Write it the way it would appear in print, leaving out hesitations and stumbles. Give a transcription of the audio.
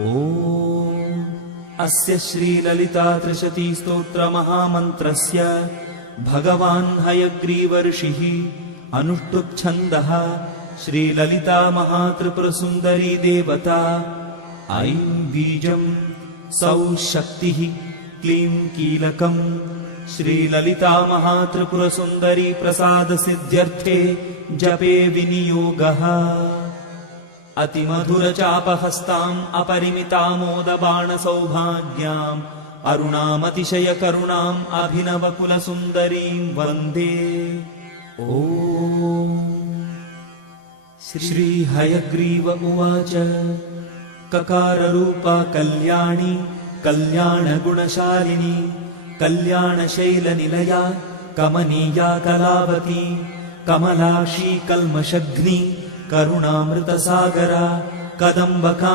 ॐ अस्य श्रीललिता त्रिशतीस्तोत्रमहामन्त्रस्य भगवान् हयग्रीवर्षिः अनुष्टुप् छन्दः श्रीललिता महात्रिपुरसुन्दरी देवता। ऐं बीजं सौः शक्तिः क्लीं कीलकम्। श्रीललिता महात्रिपुरसुन्दरी प्रसादसिद्ध्यर्थे जपे विनियोगः। अतिमधुरचापहस्ताम् अपरिमितामोदबाणसौभाग्याम् अरुणामतिशयकरुणाम् अभिनवकुलसुन्दरीम् वन्दे। ॐ श्रीहयग्रीव उवाच ककाररूपा कल्याणी कल्याणगुणशालिनी कल्याणशैलनिलया कमनीया कलावती कमलाक्षी कल्मषघ्नी करुणामृतसागरा कदम्बका